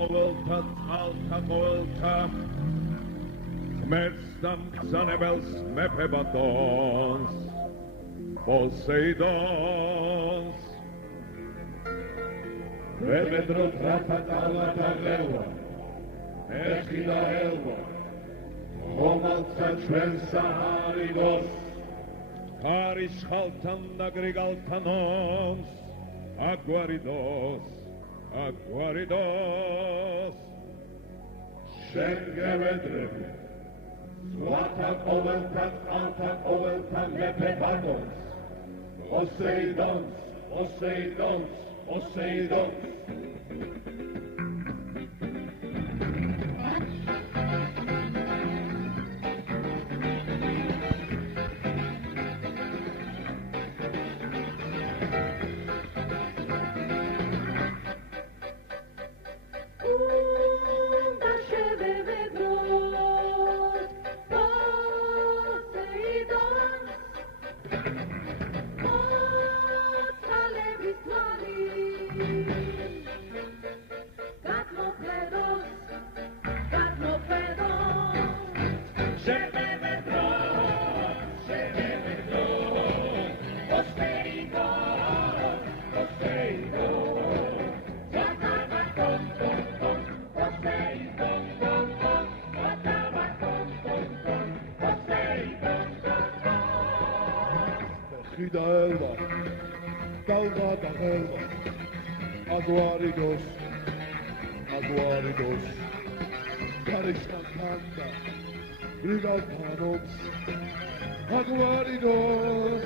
ყოველთა წყალთა ყოველთა ღმერთს და მბრძანებელს მეფებადონს პოსეიდონს ვებედროთ რათა ტალათა ღელვა ეხი და ელვა ხომალცა ჩვენსა არიგოს ხარის ხალთან და გრიგალთანონს აგვარიდოს შენ გევედრები ზღვათა ყოველთა წყალთა ყოველთა მეფებადონს პოსეიდონს Aguaridos, Karishkakanda, Grigaltanos, Aguaridos.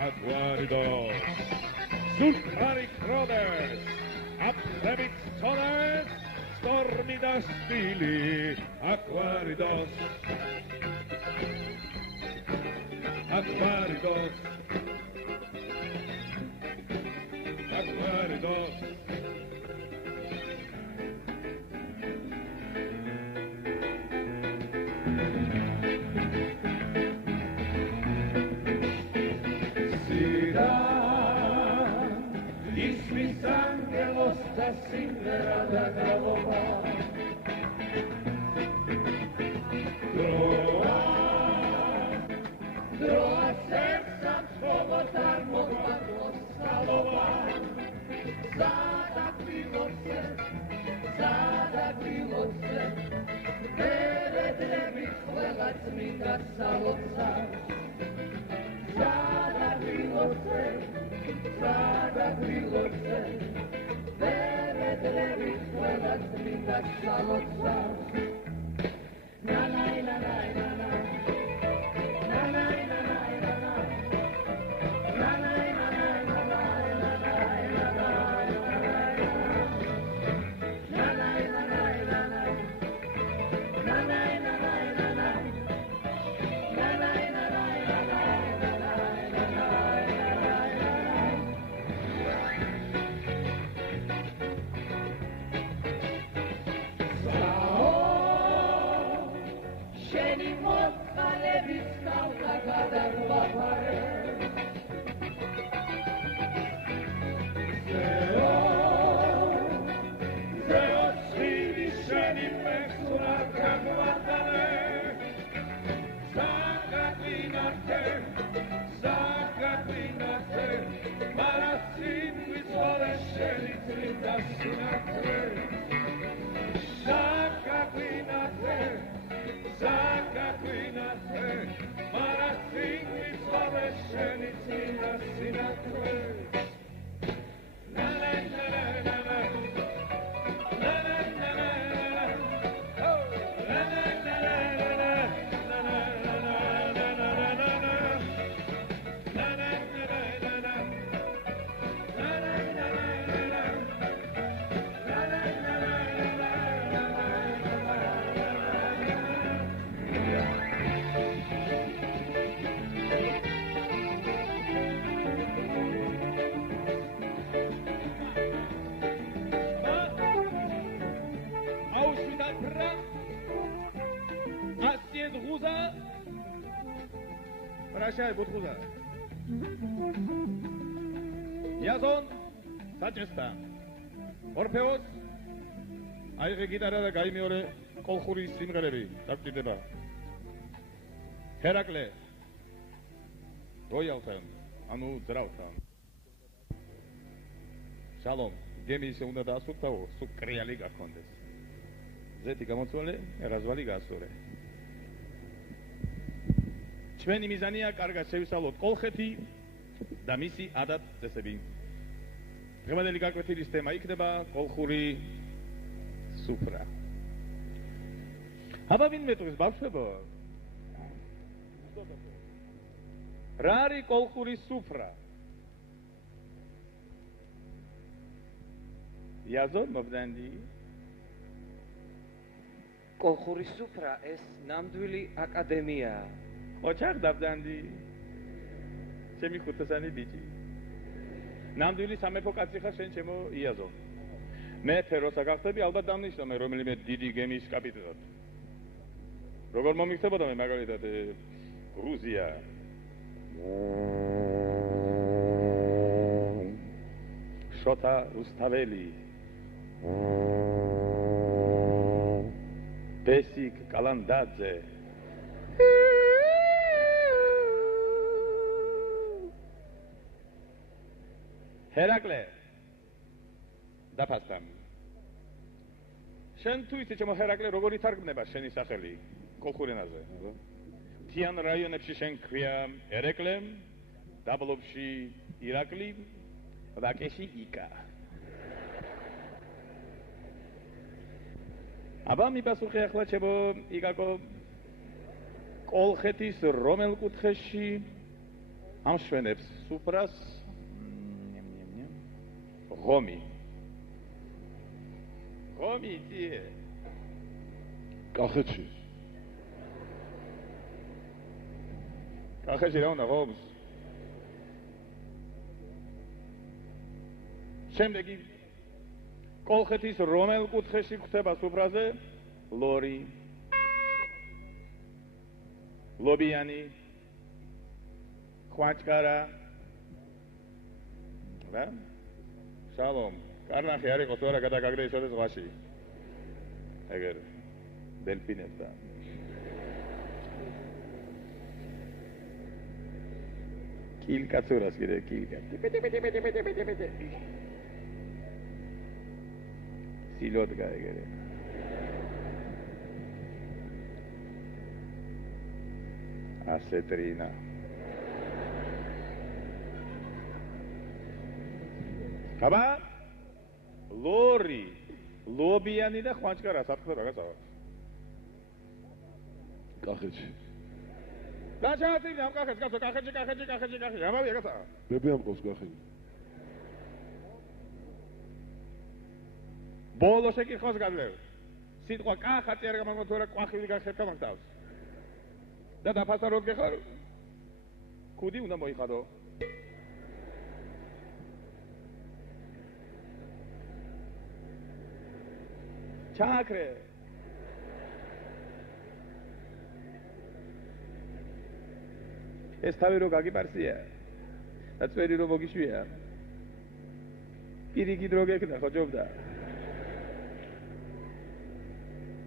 Aguaridos, Sultari Crodes, Absebit Soles, Stormida Stili, Aguaridos, Marasin with all the shelly, Прощай, Бутхуза. Язон, საჭესთა. ორფეოს აიღე გიტარა და გაიმეორე კოლხურის სიმღერები, დაგჭირდება. ჰერაკლე. როიალთან, ანუ ძრავთან. შალომ, გემი ისე უნდა დაასრულთაო, სუკრიალი გაქონდეს. ზეთი გამოცვალე, ერაзвალი გაასწორე. ჩვენი მიზანია კარგად შევისწავლოთ კოლხეთი და მისი ადათ-წესები. დღევანდელი გაკვეთილის თემა იქნება კოლხური სუფრა. აბა ვინმე ტყვის ბავშვებო? რა არის კოლხური სუფრა? იაზონ მობდანდი. კოლხური სუფრა ეს ნამდვილი აკადემიაა. ოჩახ დაბდანდი. ჩემი ხუთასანი ბიჭი. ნამდვილი სამეფო კაცი ხარ შენ ჩემო იაზონ. მე ფეროსა გახდები ალბათ დამნიშნო რომელიმე დიდი გემის კაპიტანად. როგორ მომიქცებოდა მე მაგალითად გრუზია. შოთა რუსთაველი. ბესიკ კალანდაძე. ჰერაკლე დაფასტამ შენ თუ იცი ჩემო ჰერაკლე როგორ ითარგმნება შენი სახელი კოლხურ ენაზე მთიან რაიონებში შენ ქვია ერეკლე დაბლობში ირაკლი ვაკეში იკა აბა მიპასუხე ახლა ჩემო იკაკო კოლხეთის რომელ კუთხეში ამშვენებს სუფრას ღომი ძიე კახეთში რა უნდა ღომს შემდეგი კოლხეთის რომელ კუთხეში გვხვდება სუფრაზე ლორი ლობიანი ხვაჭკარა რა სალომ კარნახი არ იყოს ვარა გადაგაგდე ისოდეს ზღვაში ეგერ დელფინებთან კილკაცურას კიდე კილკა პეტე სილოდგა ეგერე ასეტრინა აბა ლორი ლობიანი და ხვანჭკარა საფრთხე რაღაცა კახეთში რა ჩაატირდა ამ კახეთს კაცო კახეთში ამავე რაღაცა ბები ამყავს კახეთი ბოლო შეკითხვას გადლევ სიტყვა კახათი არ გამაგოთ ვერა ყვახილი გახერხა მაგდავს და დაფასაროთ გეხარ კუდი უნდა მოიხადო ჩაკრე ეს თავი რო გაგიპარსია და წვერი რო მოგიშვია პირიქი დრო გეკდა ხო ჯობდა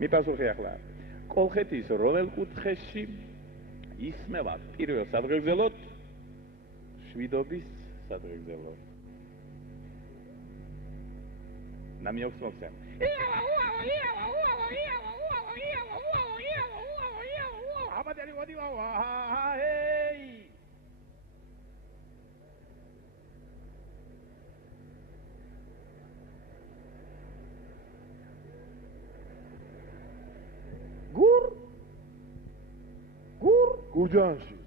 მიპასუხე ახლა კოლხეთის რომელ კუთხეში ისმევა პირველ სადღეგრძელოდ შვიდობის სადღეგრძელოდ ნამიოქს მოხსენ აბადელი ვადი ვაჰეი გურჯაანში.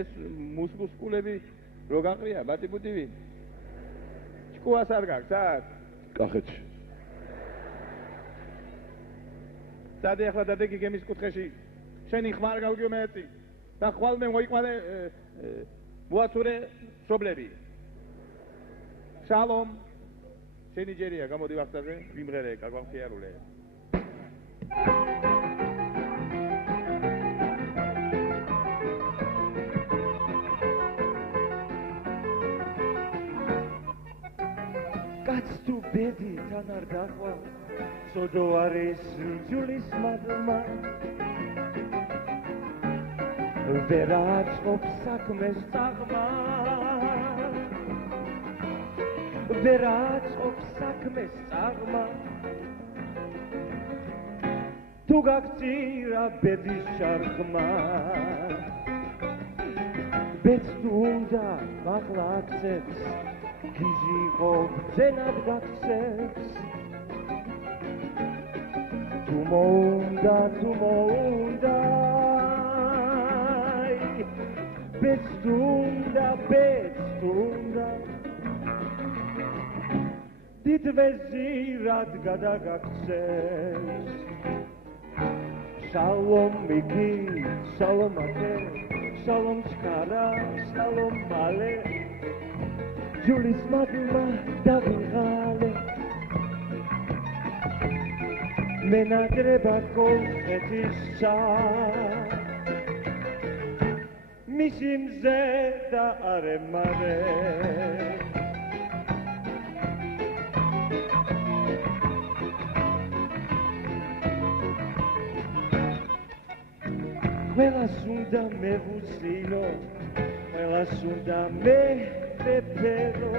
ეს მუსკულები რო გაყრია, ბატიბუტივი. ჭკუას არ გაქვს, აქ. კახეთში. სადე ახლა დადეგი გემის კუთხეში. შენი ხმარ გავგიო მეცი. და ხვალ მე მოიყვანე მოაცურე სობლები. შალომ. შენი ჯერია, გამოდი ვახტაზე, ვიმღერე, გაგვამხიარულე. კაც თუ ბედი თან არ დახვა, სოდო არის ჯულის მადლმა. ვერაწყობს საქმეს წაღმა, ვერაწყობს საქმეს წაღმა. თუ გაგწირა ბედის შარხმა, ბედს თუ უნდა მაღლა აქცევს, გიჟი ხო ბრძენად გაქცევს. თუ მოუნდა, თუ მოუნდა, ბედს თუ უნდა, ბედს თუ უნდა, დიდ ვეზირად გადაგაქცევს. შალომ მიგი, შალომ ათე, შალომ ჩქარა, შალომ მალე, ჯულის მადლმა დავიღალე. მენადრება კოლხეთისა, მისი მზე და არემარე. ყველას უნდა მევუწინო, ყველას უნდა მეფერო,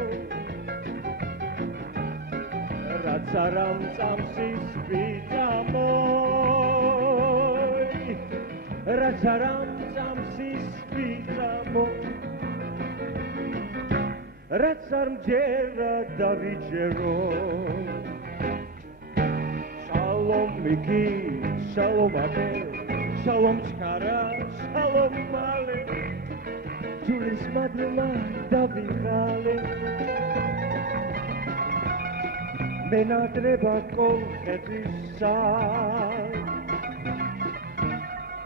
რაც არ ამწამს ის ვიწამოი, რაც არ ამწამს ის ვიწამო, რაც არ მჯერა დავიჯერო. შალომ მიგი, შალომ ათე, შალომ ჩქარა, შალომ მალე, ჯულის მადლმა დავიღალე. მენადრება კოლხეთისა,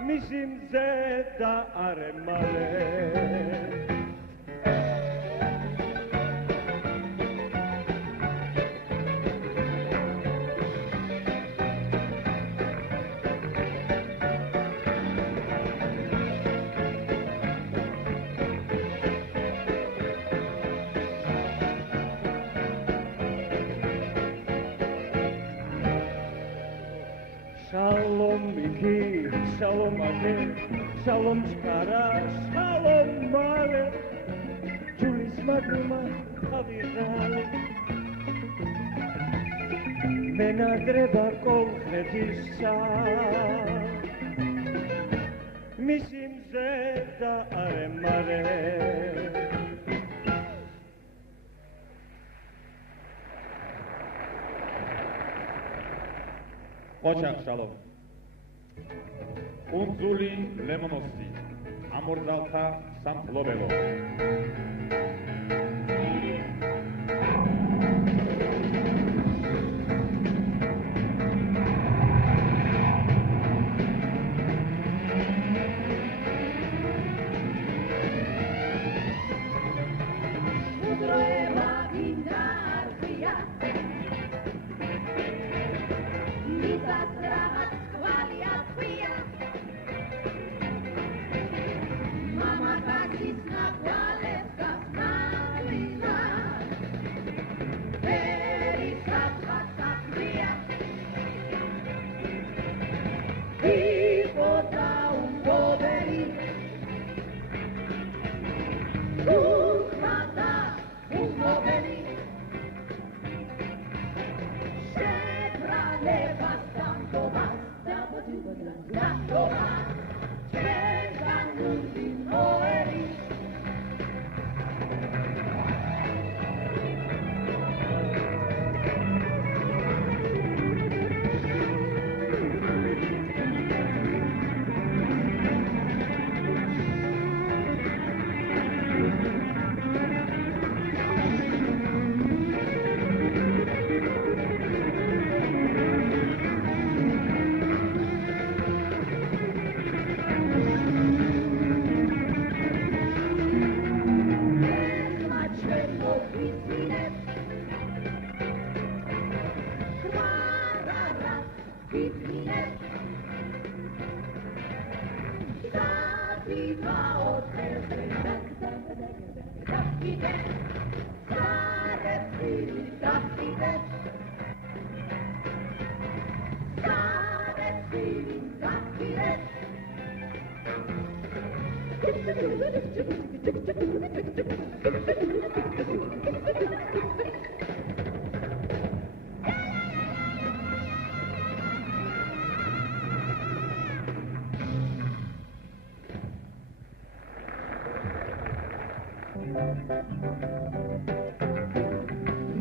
მისი მზე და არემალე. შალომ მიგი, შალომ ათე, შალომ ჩქარა, შალომ მალე, ჯულის მადლმა დავიღალე. მენადრება კოლხეთისა, მისი მზე და არემარე. ოჩახ შალომ. კუნძული ლემონოსი, ამორძალთა სამფლობელო. Mama,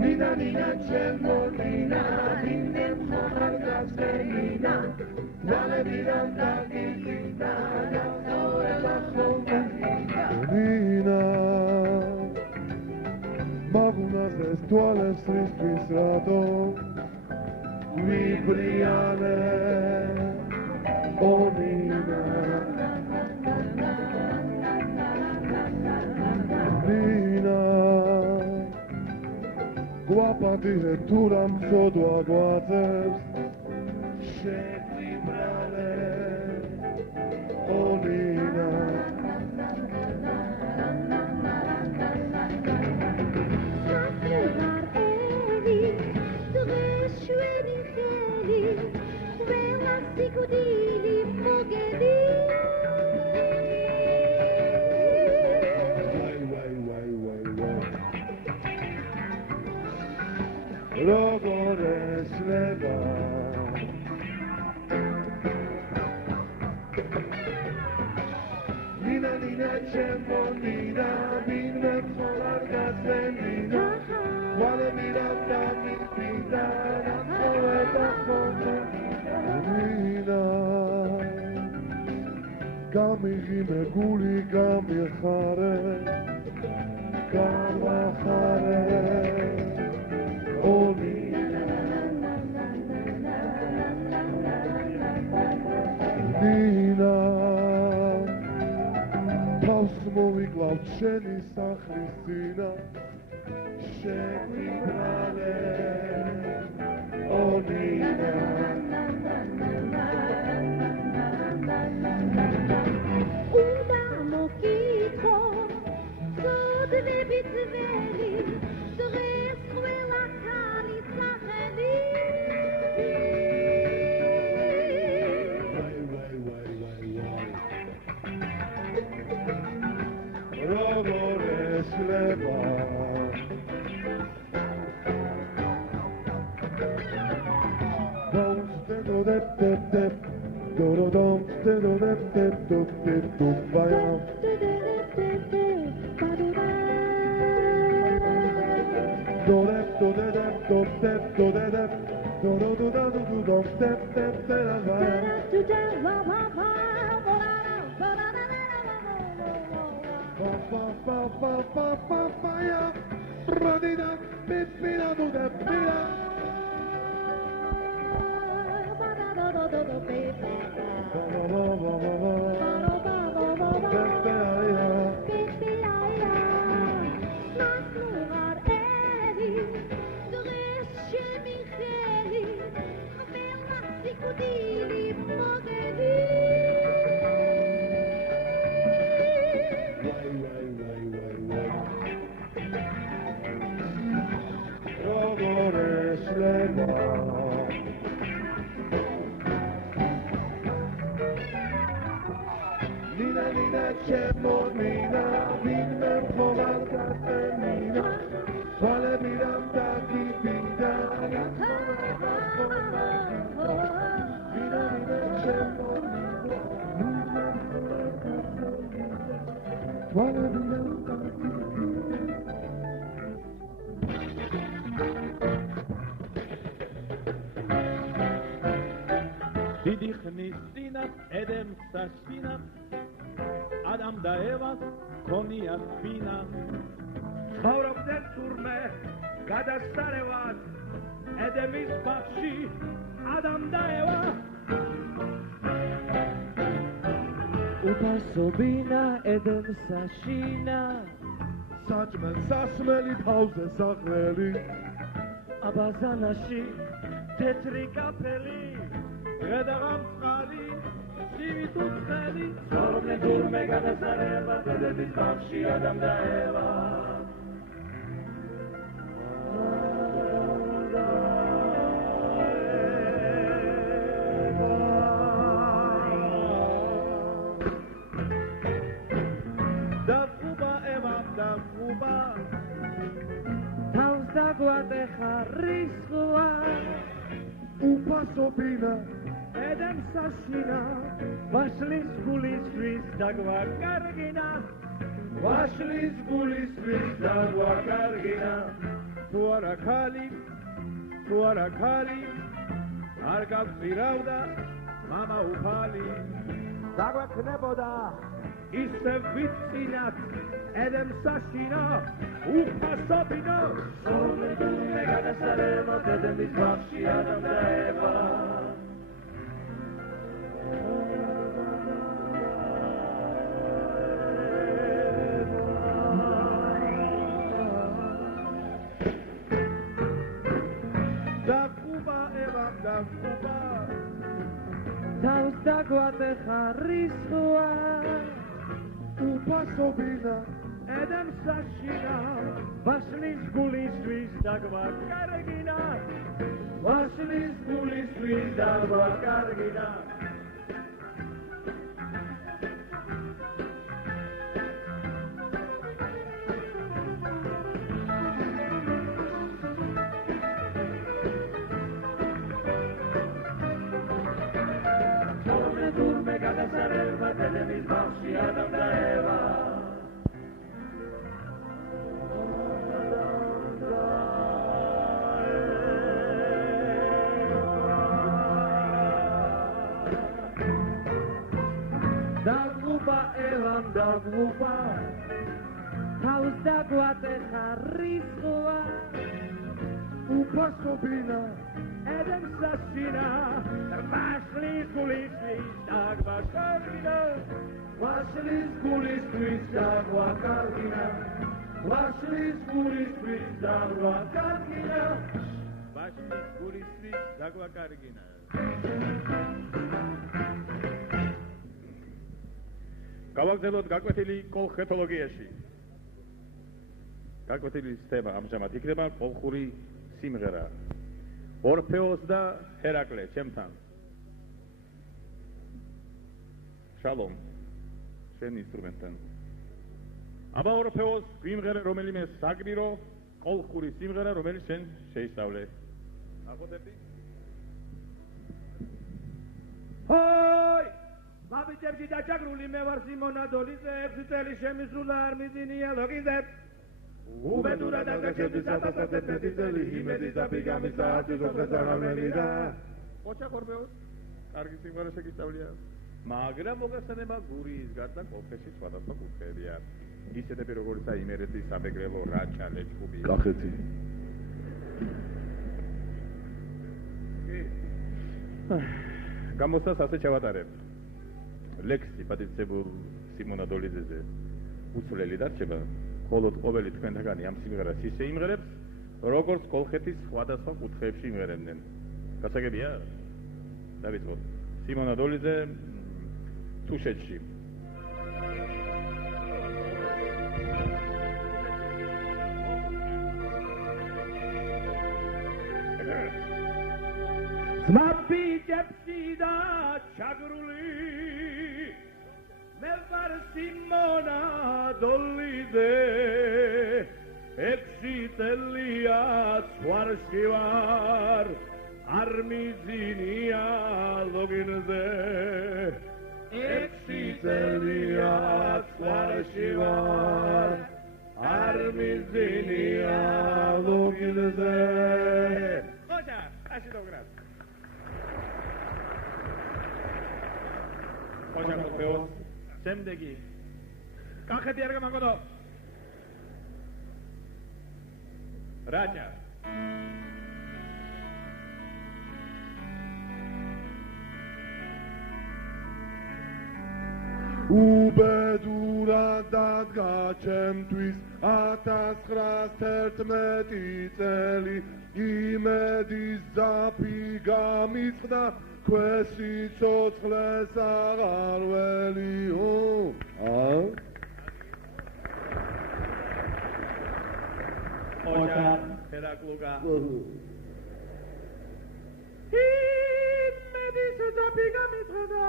Nina, Nina, Gemmo, Nina, Nina, Margazze, Nina, Vale Miranda, Nina, Noella, Nina, Magunas estuales tristis rato, Vibriane, oh Nina, Nina, Guapati e turam sodo aguates, Shetibrale, oh Nina, Rogores leva Nina, Nina, Gemmo, Nina, Nina, Margazze, Nina, Vale Miranda, Nina, Noella, Nina, Gamichi meguli, Gamichare, Gamachare, oh Nina, Nina, Tavs moviglავთ შენი სახლის წინა, შეგვიბრალე, oh Nina, უნდა მოგიქო ზოდნებით ველი დღეს ყველა ქალის სახელი Rogores leva Don't stay do that don't stay do that Nina, Nina, Gemmo, Nina, Nina, Margazze, Nina, Vale Miranda, Nina, Nina, Gemmo, Nina, Vale Miranda, დიდი ხნის წინათ ედემს საშინათ ადამ და ევას ქონიათ ბინა ცხოვრობდნენ თურმე გადასარევად ედემის ბაღში ადამ და ევა უფასობინა ედემს საშინა საჭმელ სასმელი თავზე საყრელი აბაზანაში თეთრი კაფელი Redagam-წყალი, შივით უცხელი, სორნე დურმე გადასარება, დედების ბაღში ადამ და ევა. დაგუბა ევამ დაგუბა, თავს დაგვატეხა რისხვა, უფასობინა ედემ საშინა, ვაშლის გულისთვის დაგვაკარგინა, ვაშლის გულისთვის დაგვაკარგინა. თუ არა ქალი, არ გავწირავდა მამა უფალი. დაგვექნებოდა ისევ ვიცინათ ედემ საშინა, უფასობინა, სორნე დურმე გადასარება, დედების ბაღში ადამ და ევა. დაგუბა ევამ დაგუბა, თავს დაგვატეხა რისხვა, უფასობინა ედემ საშინა, ვაშლის გულისთვის დაგვაკარგინა, ვაშლის გულისთვის დაგვაკარგინა. სორნე დურმე გადასარება, დედების ბაღში ადამ და ევა. დაგუბა ევამ დაგუბა, თავს დაგვატეხა რისხვა, უფასობინა ედემ საშინა, ვაშლის გულისთვის დაგვაკარგინა, ვაშლის გულისთვის დაგვაკარგინა. ვაშლის გულისთვის დაგვაკარგინა. ვაშლის გულისთვის დაგვაკარგინა. გავაგზავნოთ გაკვეთილი კოლხეთოლოგიაში. გაკვეთილის თემა ამჟამად იქნება კოლხური სიმღერა. ორფეოს და ჰერაკლე ჩემთან. შალომ, შენ ინსტრუმენტთან. აბა ორფეოს სიმღერა რომელიმე საგბირო კოლხური სიმღერა რომელიც შენ შეისწავლე. აღვდები? ჰოი! მაბიჯებში დაჭაგრული მე ვარ სიმონა დოლიძე, 6 წელი შემისრულა არ მიძინია ლოგიზე. უბედურად აგაჩები სათასათეთ მეტი წელი, იმედი დაფიგამის საათი ზოხეს აღამელი და ოჩა ხორბეოს, კარგი სიმღერა შეგისწავლია. მაგრამ მოგესალმება გურიის გარდა კოლხეთში სხვადასხვა კუთხეებია. ისეთები როგორიცაა იმერეთის საბეგრელო, რაჭა, ლეჩხუბი. კახეთი. გამოსას ასე ჩავატარებ. ლექსი პატიცებულ სიმონა დოლიძეზე უცვლელი დარჩება, მხოლოდ ყოველი თქვენთაგანი ამ სიმღერას ისე იმღერებს, როგორც კოლხეთის სხვადასხვა კუთხეებში იმღერებდნენ. გასაგებია? დავიწყოთ. სიმონა დოლიძე თუშეთში. მაბიჯებში დაჭაგრული მე ვარ სიმონა დოლიძე, 6 წელია ცხვარში ვარ, არ მიძინია ლოგინზე. 6 წელია ცხვარში ვარ, არ მიძინია ლოგინზე. ოჯა, ასე დოგრას. ოჯა კოლხეოს შემდეგი. კახეთი არ გამაგონო. რაჭა. უბედურად ურა დადგა ჩემთვის 1911 წელი იმედის ძაფი გამიწყდა ქვესი ცოცხლეს აღარ ველიო ოჯახ ჰერაკლუგა იმედის ძაფი გამიწყდა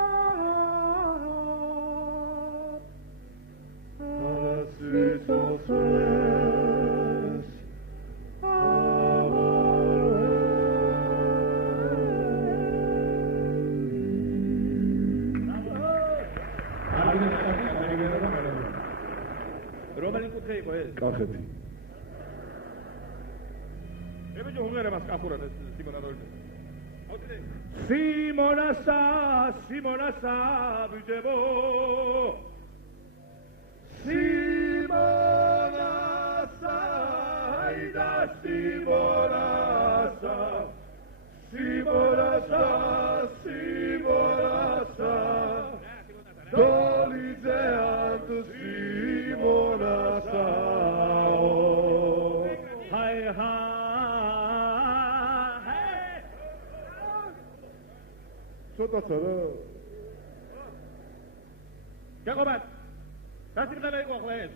ქვესი ცოცხლეს რომელი კუთხე იყო ეს? კახეთი. ებიჯო უნგერე მას კახურად ეს სიმონადოლიძე. სიმონასა ბიჯებო. სიმონასა აიდა სიმონასა სიმონასა სიმონასა დოლიძე ანტ სიმონასა ჰაი ცოტაც არა გაკობათ რა სიმღერა იყო ახლა ეს?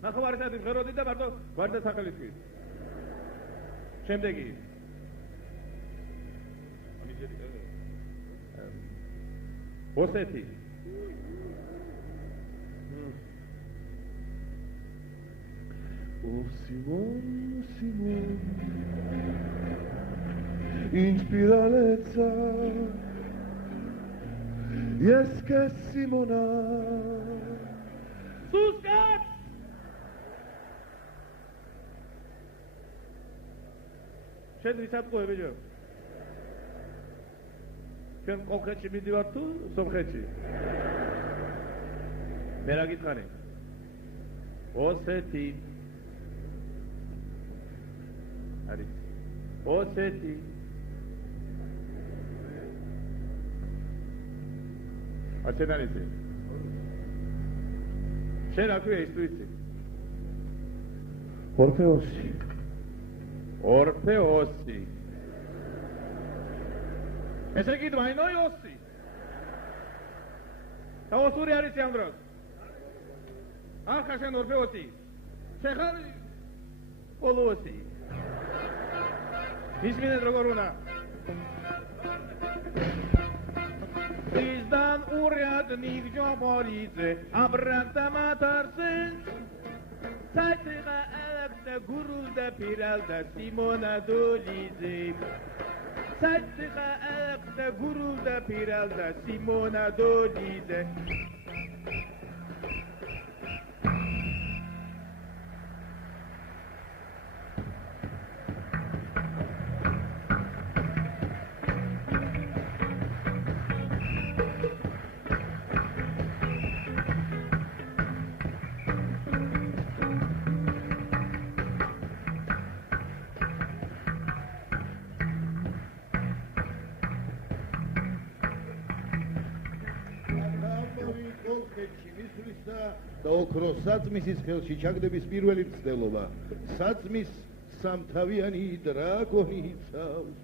ნახევარისად იმღეროდი და მარტო გვარდა სახელი თქვი. შემდეგი. ოსეთი. Simon, Simon, inspiralezza, es che Simona. Suskat! შენ ვისაც ყოებიჯო? შენ კონკრეტში მიდივარ თუ სომხეთში? მე რა გითხარი? ოსეთი არის ოსეთი აჩენ არის შენ რა ქვია ის თუ იცი? ორფეოსი ესე იგი დვაინოი ოსი და ოსური არის ამ დროს ახლა შენ ორფეოსი შენ ხარ ოლოსი ისმინეთ როგორ უნდა Izdan uryadnik joborice, abranta matarsin. Saçıga alakta gurulda piralda Simona Dolize. Saçıga alakta gurulda piralda Simona Dolize. და ოქროს საწმისის ხელში ჩაგდების პირველი მცდელობა საწმის სამთავიანი დრაკონი იცავს